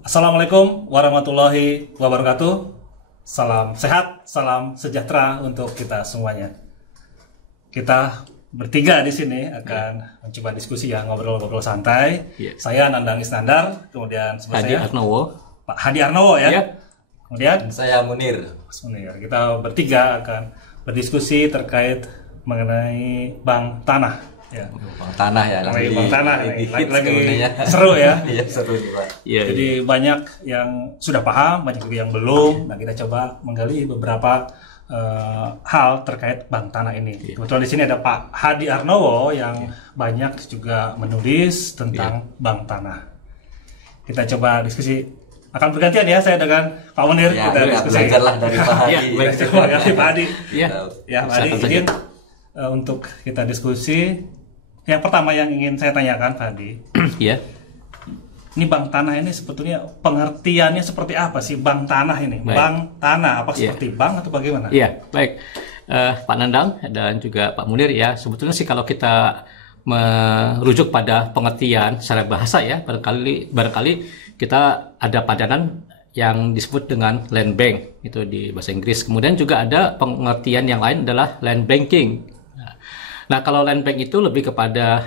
Assalamualaikum warahmatullahi wabarakatuh. Salam sehat, salam sejahtera untuk kita semuanya. Kita bertiga di sini akan mencoba diskusi ya, ngobrol-ngobrol santai. Saya Nandang Isnandar, kemudian Hadi Arnowo, Pak Hadi Arnowo ya. Kemudian saya Munir. Kita bertiga akan berdiskusi terkait mengenai bank tanah. Ya. Bank tanah ya. Bank tanah lagi seru ya. Iya seru nih Pak. Jadi banyak yang sudah paham, banyak juga yang belum. Nah kita coba menggali beberapa hal terkait bank tanah ini. Kebetulan di sini ada Pak Hadi Arnowo yang banyak juga menulis tentang bank tanah. Kita coba diskusi. Akan bergantian ya, saya dengan Pak Munir. Kita diskusi. Belajarlah dari Pak Hadi. Terima kasih Pak Hadi. Ya, Pak Hadi, izin untuk kita diskusi. Yang pertama yang ingin saya tanyakan, Pak Hadi. Iya. Ini bank tanah ini sebetulnya pengertiannya seperti apa sih bank tanah ini? Baik. Bank tanah apa seperti bank atau bagaimana? Iya, baik. Pak Nandang dan juga Pak Munir ya, sebetulnya sih kalau kita merujuk pada pengertian secara bahasa ya, barangkali kita ada padanan yang disebut dengan land bank itu di bahasa Inggris. Kemudian juga ada pengertian yang lain adalah land banking. Nah, kalau land bank itu lebih kepada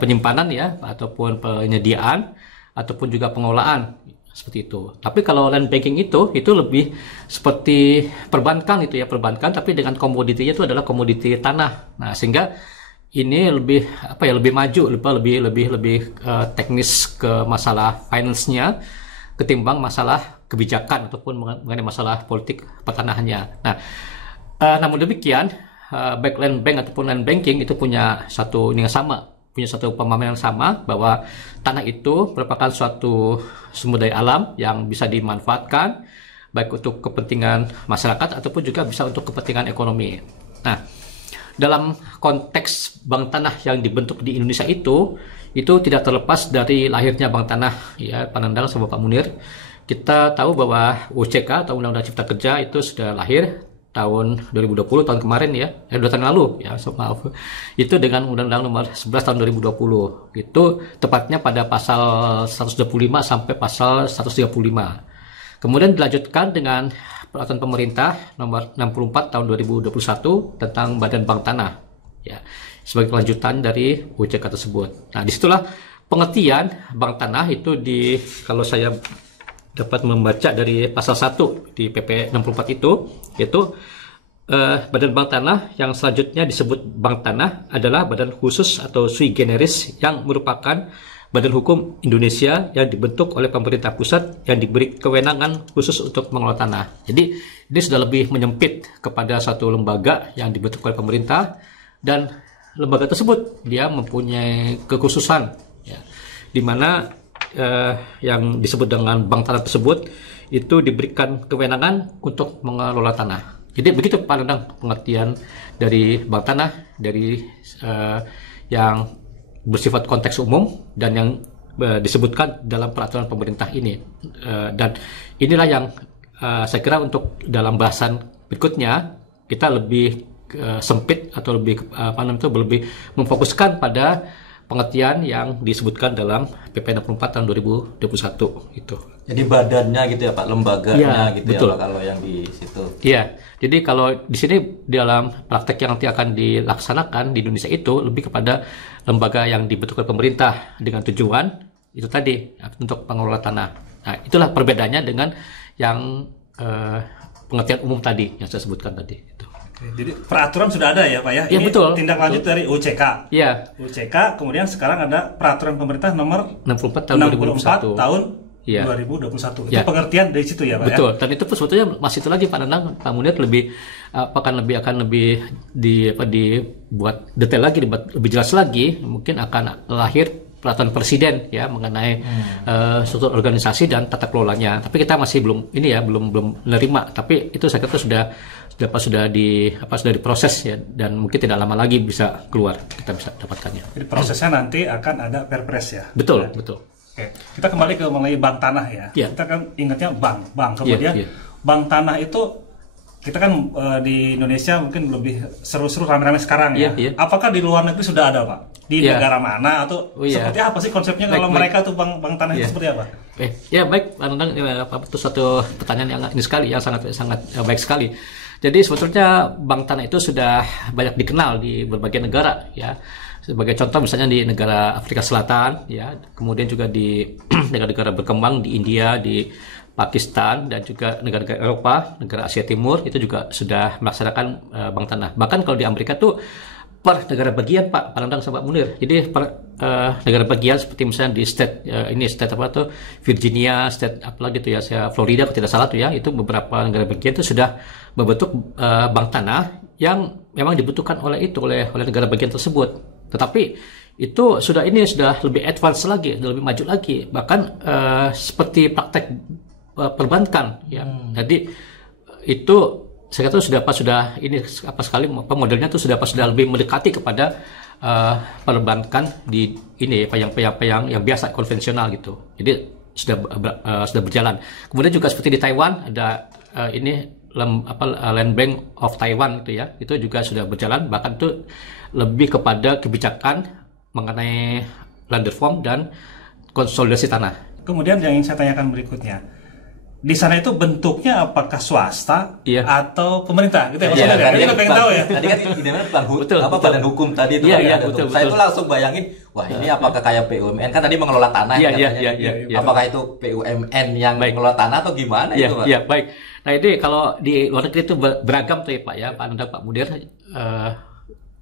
penyimpanan ya, ataupun penyediaan ataupun juga pengelolaan seperti itu. Tapi kalau land banking itu lebih seperti perbankan itu ya, perbankan tapi dengan komoditinya itu adalah komoditi tanah. Nah, sehingga ini lebih maju, lebih teknis ke masalah finance-nya ketimbang masalah kebijakan ataupun mengenai masalah politik pertanahannya. Nah, namun demikian baik land bank ataupun land banking itu punya satu pemahaman yang sama bahwa tanah itu merupakan suatu sumber daya alam yang bisa dimanfaatkan baik untuk kepentingan masyarakat ataupun juga bisa untuk kepentingan ekonomi. Nah, dalam konteks bank tanah yang dibentuk di Indonesia itu tidak terlepas dari lahirnya bank tanah ya, Pak Nandang sama Pak Munir. Kita tahu bahwa UCK atau Undang-Undang Cipta Kerja itu sudah lahir tahun 2020, tahun kemarin ya, 2 tahun lalu ya, maaf. Itu dengan Undang-Undang nomor 11 tahun 2020. Itu tepatnya pada pasal 125 sampai pasal 135. Kemudian dilanjutkan dengan peraturan pemerintah nomor 64 tahun 2021 tentang Badan Bank Tanah ya, sebagai kelanjutan dari UCK tersebut. Nah, disitulah pengertian bank tanah itu kalau saya dapat membaca dari pasal 1 di PP 64 itu, yaitu Badan Bank Tanah yang selanjutnya disebut Bank Tanah adalah badan khusus atau sui generis yang merupakan badan hukum Indonesia yang dibentuk oleh pemerintah pusat yang diberi kewenangan khusus untuk mengelola tanah. Jadi ini sudah lebih menyempit kepada satu lembaga yang dibentuk oleh pemerintah, dan lembaga tersebut dia mempunyai kekhususan ya, di mana yang disebut dengan bank tanah tersebut itu diberikan kewenangan untuk mengelola tanah. Jadi begitu Pak Nandang pengertian dari bank tanah, dari yang bersifat konteks umum dan yang disebutkan dalam peraturan pemerintah ini. Dan inilah yang saya kira untuk dalam bahasan berikutnya kita lebih sempit atau lebih memfokuskan pada pengertian yang disebutkan dalam PP 64 tahun 2021 itu. Jadi badannya gitu ya Pak, lembaganya ya, gitu betul. Ya Pak, kalau yang di situ. Iya. Jadi kalau di sini dalam praktek yang nanti akan dilaksanakan di Indonesia itu lebih kepada lembaga yang dibentuk oleh pemerintah dengan tujuan itu tadi untuk pengelola tanah. Nah, itulah perbedaannya dengan yang pengertian umum tadi yang saya sebutkan tadi itu. Jadi peraturan sudah ada ya Pak ya? Iya, ini betul. Tindak lanjut dari UCK. Iya. UCK, kemudian sekarang ada peraturan pemerintah nomor 64 tahun 2021 tahun ya. 2021. Ya. Itu pengertian dari situ ya Pak. Betul. Ya? Dan itu pun sebetulnya masih itu lagi Pak Nandang, Pak Munir akan lebih dibuat detail lagi, dibuat lebih jelas lagi. Mungkin akan lahir peraturan presiden ya mengenai struktur organisasi dan tata kelolanya. Tapi kita masih belum menerima. Tapi itu saya kira sudah diproses ya, dan mungkin tidak lama lagi bisa keluar, kita bisa dapatkannya. Jadi prosesnya nanti akan ada perpres ya. Betul, ya. betul. Oke. Kita kembali ke mengenai bank tanah ya. Ya. Kita kan ingatnya bank. Kemudian bank tanah itu kita kan di Indonesia mungkin lebih seru-seru rame-rame sekarang ya. Apakah di luar negeri sudah ada, Pak? Di negara mana atau seperti apa sih konsepnya kalau mereka tuh bank tanah itu seperti apa? Ya baik, Pak Nandang, itu satu pertanyaan yang ini sekali, yang sangat baik sekali. Jadi sebetulnya bank tanah itu sudah banyak dikenal di berbagai negara ya. Sebagai contoh misalnya di negara Afrika Selatan ya, kemudian juga di negara-negara berkembang di India, di Pakistan, dan juga negara-negara Eropa, negara Asia Timur itu juga sudah melaksanakan bank tanah. Bahkan kalau di Amerika tuh per negara bagian, Pak Nandang sama Pak Munir. Jadi per negara bagian seperti misalnya di state state apa tuh Virginia, state apalagi tuh ya, saya Florida kalau tidak salah tuh ya, itu beberapa negara bagian itu sudah membentuk bank tanah yang memang dibutuhkan oleh negara bagian tersebut. Tetapi itu sudah lebih advance lagi, lebih maju lagi. Bahkan seperti praktek perbankan ya. Jadi itu saya kata sudah ini apa sekali modelnya tuh sudah lebih mendekati kepada perbankan di ini yang biasa konvensional gitu. Jadi sudah berjalan. Kemudian juga seperti di Taiwan ada Land Bank of Taiwan itu ya. Itu juga sudah berjalan, bahkan itu lebih kepada kebijakan mengenai land reform dan konsolidasi tanah. Kemudian yang ingin saya tanyakan berikutnya, di sana itu bentuknya apakah swasta atau pemerintah gitu ya? Maksudnya tadi kita pengen tahu ya. Tadi kan idealnya badan hukum tadi itu betul. Saya itu langsung bayangin, wah ini apakah kayak BUMN kan tadi mengelola tanah apakah itu BUMN yang mengelola tanah atau gimana itu, Pak? Iya, baik. Nah, ini kalau di luar negeri itu beragam tuh ya, Pak ya, Pak Nandang, Pak Munir.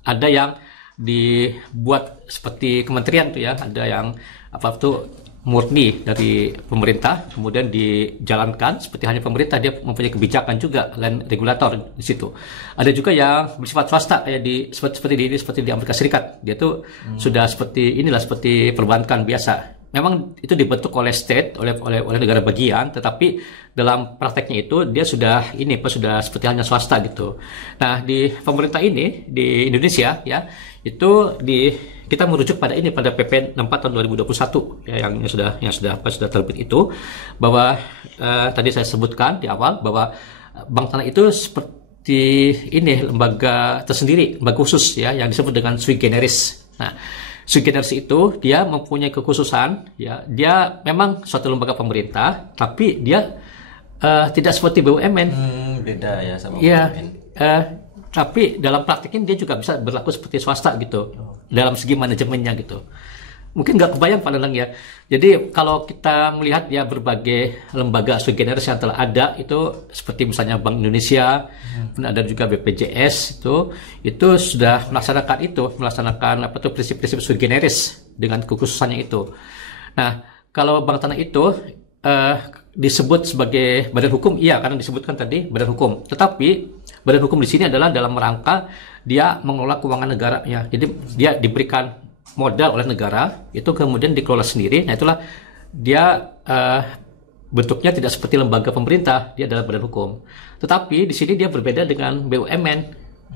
Ada yang dibuat seperti kementerian tuh ya, ada yang apa tuh murni dari pemerintah, kemudian dijalankan seperti hanya pemerintah, dia mempunyai kebijakan juga, land regulator di situ. Ada juga yang bersifat swasta kayak seperti di Amerika Serikat, dia tuh sudah seperti perbankan biasa. Memang itu dibentuk oleh state, oleh negara bagian, tetapi dalam prakteknya itu dia sudah seperti hanya swasta gitu. Nah, di pemerintah ini di Indonesia ya, itu kita merujuk pada PP 64 tahun 2021 ya, yang sudah terbit itu, bahwa tadi saya sebutkan di awal bahwa bank tanah itu seperti lembaga tersendiri, lembaga khusus ya, yang disebut dengan sui generis. Nah, sui generis itu dia mempunyai kekhususan ya, dia memang suatu lembaga pemerintah, tapi dia tidak seperti BUMN. Beda ya sama BUMN. Tapi dalam praktiknya dia juga bisa berlaku seperti swasta gitu, dalam segi manajemennya gitu. Mungkin nggak kebayang Pak Nandang ya. Jadi kalau kita melihat ya berbagai lembaga sui generis yang telah ada itu seperti misalnya Bank Indonesia, ada juga BPJS itu sudah melaksanakan prinsip-prinsip sui generis dengan kekhususannya itu. Nah, kalau bank tanah itu disebut sebagai badan hukum, iya karena disebutkan tadi badan hukum. Tetapi badan hukum di sini adalah dalam rangka dia mengelola keuangan negaranya. Jadi dia diberikan modal oleh negara, itu kemudian dikelola sendiri. Nah, itulah dia bentuknya tidak seperti lembaga pemerintah, dia adalah badan hukum. Tetapi di sini dia berbeda dengan BUMN.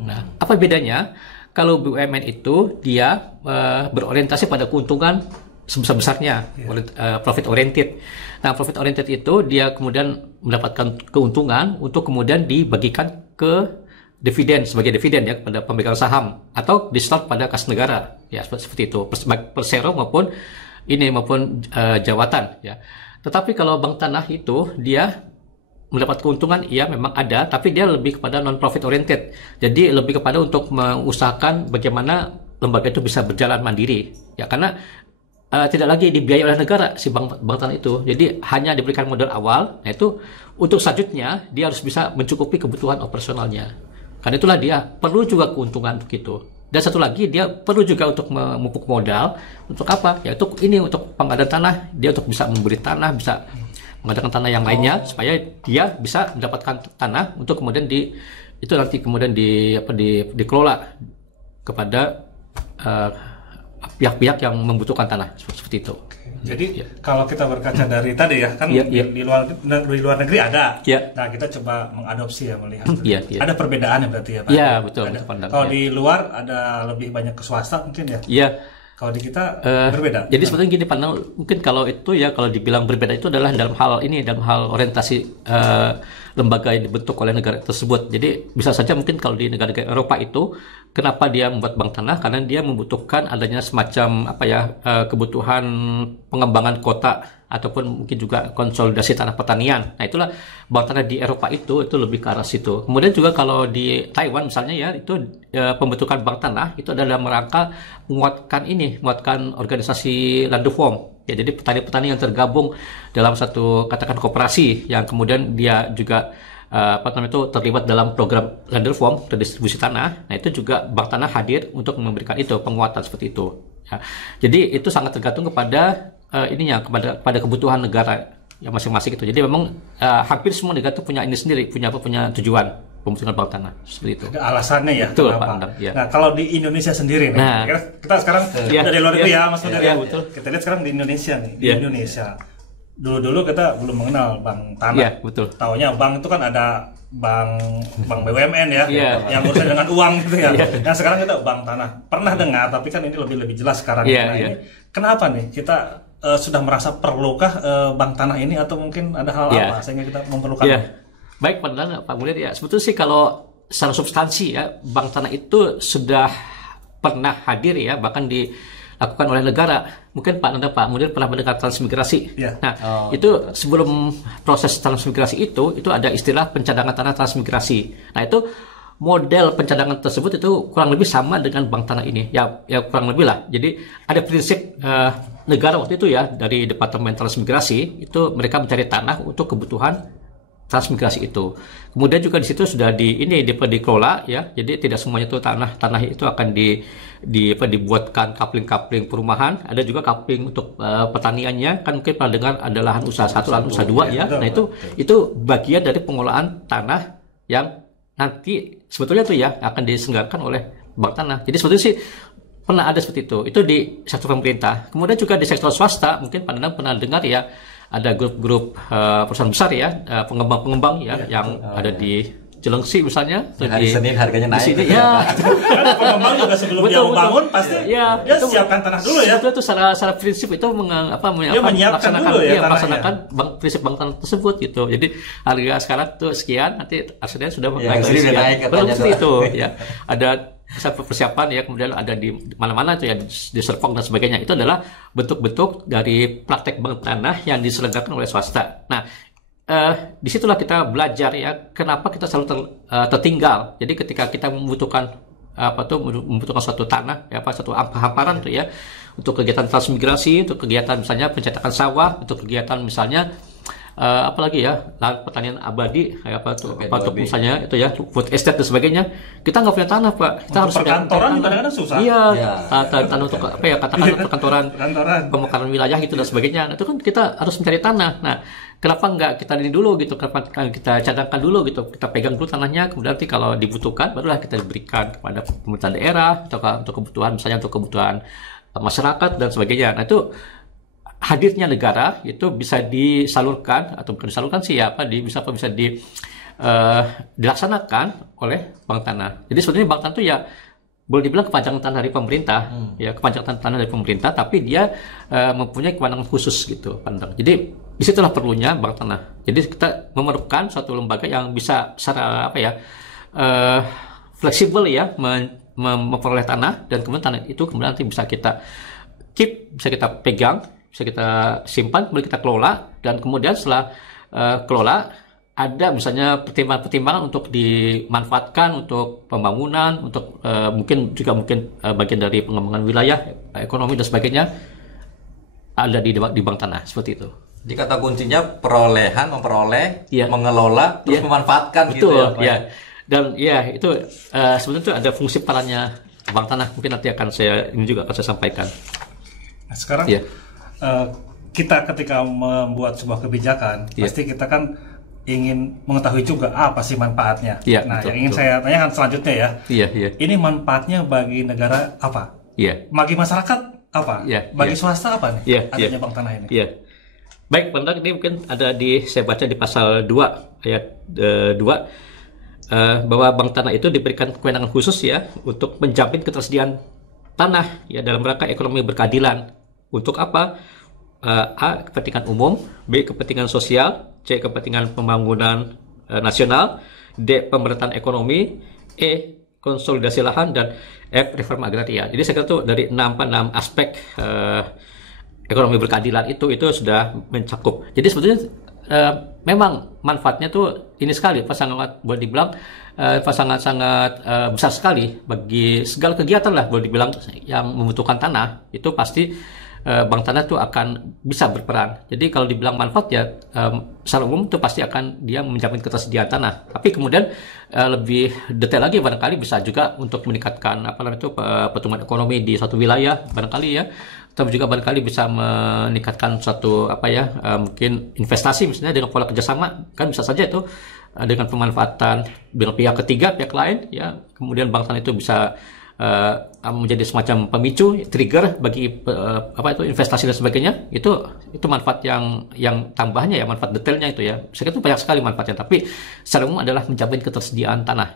Nah, apa bedanya? Kalau BUMN itu dia berorientasi pada keuntungan sebesar-besarnya, profit oriented. Nah, profit oriented itu dia kemudian mendapatkan keuntungan untuk kemudian dibagikan ke sebagai dividen ya kepada pemegang saham atau disetor pada kas negara ya, seperti itu, persero maupun jawatan ya. Tetapi kalau bank tanah itu dia mendapat keuntungan, iya memang ada, tapi dia lebih kepada non profit oriented. Jadi lebih kepada untuk mengusahakan bagaimana lembaga itu bisa berjalan mandiri ya, karena tidak lagi dibiayai oleh negara si bank tanah itu. Jadi hanya diberikan modal awal. Nah, itu untuk selanjutnya dia harus bisa mencukupi kebutuhan operasionalnya. Karena itulah dia perlu juga keuntungan untuk itu. Dan satu lagi dia perlu juga untuk memupuk modal untuk apa? Ya untuk pengadaan tanah, dia untuk bisa membeli tanah, bisa mengadakan tanah yang lainnya supaya dia bisa mendapatkan tanah untuk kemudian dikelola kepada pihak-pihak yang membutuhkan tanah seperti itu. Jadi kalau kita berkaca dari tadi ya kan di luar negeri ada. Nah, kita coba mengadopsi ya, melihat. Ada perbedaannya berarti ya Pak? Iya, betul. Kalau di luar ada lebih banyak ke swasta mungkin ya? Iya. Kalau di kita berbeda. Jadi sebetulnya gini Pak, mungkin kalau itu ya, kalau dibilang berbeda itu adalah dalam hal orientasi lembaga yang dibentuk oleh negara tersebut. Jadi bisa saja mungkin kalau di negara-negara Eropa itu, kenapa dia membuat bank tanah? Karena dia membutuhkan adanya semacam kebutuhan pengembangan kota ataupun mungkin juga konsolidasi tanah pertanian. Nah itulah bank tanah di Eropa itu lebih ke arah situ. Kemudian juga kalau di Taiwan misalnya ya, itu pembentukan bank tanah itu adalah rangka menguatkan organisasi Landesfonds. Ya, jadi petani-petani yang tergabung dalam satu katakan koperasi yang kemudian dia juga terlibat dalam program Landesfonds redistribusi tanah. Nah itu juga bank tanah hadir untuk memberikan itu penguatan seperti itu. Ya. Jadi itu sangat tergantung kepada kepada kebutuhan negara yang masing-masing itu. Jadi memang hampir semua negara itu punya ini sendiri, punya tujuan pembentukan bank tanah seperti itu. Ada alasannya ya. Betul, Pak Andang, ya. Nah, kalau di Indonesia sendiri nih, kita sekarang dari luar negeri ya, Mas Mudir ya. Betul. Kita lihat sekarang di Indonesia nih, di Indonesia. Dulu kita belum mengenal bank tanah. Iya, betul. Taunya bank itu kan ada bank BUMN ya, yang urusan dengan uang gitu ya. Nah, sekarang kita bank tanah. Pernah dengar, tapi kan ini lebih jelas sekarang. Ini kenapa nih kita sudah merasa perlukah bank tanah ini, atau mungkin ada hal apa sehingga kita memerlukan? Baik, Pak Mudir ya. Sebetulnya sih kalau secara substansi ya, bank tanah itu sudah pernah hadir ya, bahkan dilakukan oleh negara. Mungkin Pak Mudir pernah mendengar transmigrasi. Nah, itu sebelum proses transmigrasi itu ada istilah pencadangan tanah transmigrasi. Nah, itu model pencadangan tersebut itu kurang lebih sama dengan bank tanah ini. Ya kurang lebih lah. Jadi ada prinsip negara waktu itu ya, dari Departemen Transmigrasi itu mereka mencari tanah untuk kebutuhan transmigrasi itu. Kemudian juga di situ sudah dikelola ya. Jadi tidak semuanya itu tanah itu akan dibuatkan kapling perumahan. Ada juga kapling untuk pertaniannya. Kan mungkin pernah dengar ada lahan usaha 1, lahan usaha 2 ya. Nah itu bagian dari pengelolaan tanah yang nanti sebetulnya itu ya akan diselenggarakan oleh bank tanah. Jadi sebetulnya sih pernah ada seperti itu. Itu di sektor pemerintah. Kemudian juga di sektor swasta, mungkin pernah dengar ya, ada grup-grup perusahaan besar ya, pengembang-pengembang ya, yang ada di Jelengsi misalnya. Hari Senin harganya naik. Di sini ya. Pengembang juga sebelum dia bangun pasti dia siapkan tanah dulu ya. Itu secara prinsip itu melaksanakan prinsip bank tanah tersebut gitu. Jadi harga sekarang tuh sekian, nanti asalnya sudah naik sekian. Belum seperti itu ya. Ada persiapan ya, kemudian ada di mana-mana itu ya, di Serpong dan sebagainya. Itu adalah bentuk-bentuk dari praktek bank tanah yang diselenggarakan oleh swasta. Nah, disitulah kita belajar ya, kenapa kita selalu tertinggal. Jadi ketika kita membutuhkan suatu tanah ya, suatu hamparan tuh ya, untuk kegiatan transmigrasi, untuk kegiatan misalnya pencetakan sawah, untuk kegiatan misalnya apalagi ya, lahan pertanian abadi kayak untuk misalnya itu ya, food estate dan sebagainya, kita nggak punya tanah Pak. Kita harus perkantoran kadang-kadang susah. Iya, tanah untuk katakan perkantoran, pemekaran wilayah gitu dan sebagainya. Itu kan kita harus mencari tanah. Nah, kenapa nggak kita ini dulu gitu? Kenapa kita cadangkan dulu gitu? Kita pegang dulu tanahnya, kemudian nanti kalau dibutuhkan barulah kita diberikan kepada pemerintah daerah atau untuk kebutuhan misalnya untuk kebutuhan masyarakat dan sebagainya. Nah, itu hadirnya negara itu bisa disalurkan, atau bukan disalurkan sih ya, bisa dilaksanakan oleh bank tanah. Jadi sebetulnya bank tanah itu ya boleh dibilang kepanjangan tanah dari pemerintah, ya kepanjangan tanah dari pemerintah, tapi dia mempunyai kewenangan khusus gitu, pandang. Jadi disitulah perlunya bank tanah. Jadi kita memerlukan suatu lembaga yang bisa secara fleksibel ya memperoleh tanah, dan kemudian tanah itu kemudian nanti bisa kita keep, bisa kita pegang, bisa kita simpan, kemudian kita kelola, dan kemudian setelah kelola ada misalnya pertimbangan untuk dimanfaatkan untuk pembangunan, untuk mungkin bagian dari pengembangan wilayah, ekonomi dan sebagainya, ada di bank tanah seperti itu. Jadi kata kuncinya memperoleh, mengelola, terus memanfaatkan. Betul, gitu ya. Ya. Dan ya itu sebenarnya itu ada fungsi perannya bank tanah. Mungkin nanti akan saya sampaikan. Nah, sekarang kita ketika membuat sebuah kebijakan, pasti kita kan ingin mengetahui juga apa sih manfaatnya. Nah, betul, yang ingin saya tanyakan selanjutnya ya. Ini manfaatnya bagi negara apa? Bagi masyarakat apa? Bagi swasta apa nih? Adanya bank tanah ini. Baik, Pak, ini mungkin saya baca di pasal 2 ayat 2 bahwa bank tanah itu diberikan kewenangan khusus ya untuk menjamin ketersediaan tanah ya dalam rangka ekonomi berkeadilan. Untuk apa? A. Kepentingan umum, B. Kepentingan sosial, C. Kepentingan pembangunan nasional, D. Pemerataan ekonomi, E. Konsolidasi lahan, dan F. Reforma agraria. Jadi saya kira itu dari 6 aspek ekonomi berkeadilan itu sudah mencakup. Jadi sebetulnya memang manfaatnya tuh ini sekali, sangat boleh dibilang sangat besar sekali bagi segala kegiatan lah boleh dibilang yang membutuhkan tanah. Itu pasti bank tanah itu akan bisa berperan. Jadi kalau dibilang manfaat ya secara umum itu pasti akan dia menjamin ketersediaan tanah. Tapi kemudian lebih detail lagi barangkali bisa juga untuk meningkatkan pertumbuhan ekonomi di suatu wilayah barangkali ya. Atau juga barangkali bisa meningkatkan suatu mungkin investasi misalnya dengan pola kerjasama, kan bisa saja itu dengan pemanfaatan dengan pihak ketiga, pihak lain ya. Kemudian bank tanah itu bisa menjadi semacam pemicu, trigger bagi investasi dan sebagainya. Itu manfaat yang tambahnya ya, manfaat detailnya itu ya. Saya kira itu banyak sekali manfaatnya, tapi secara umum adalah menjamin ketersediaan tanah.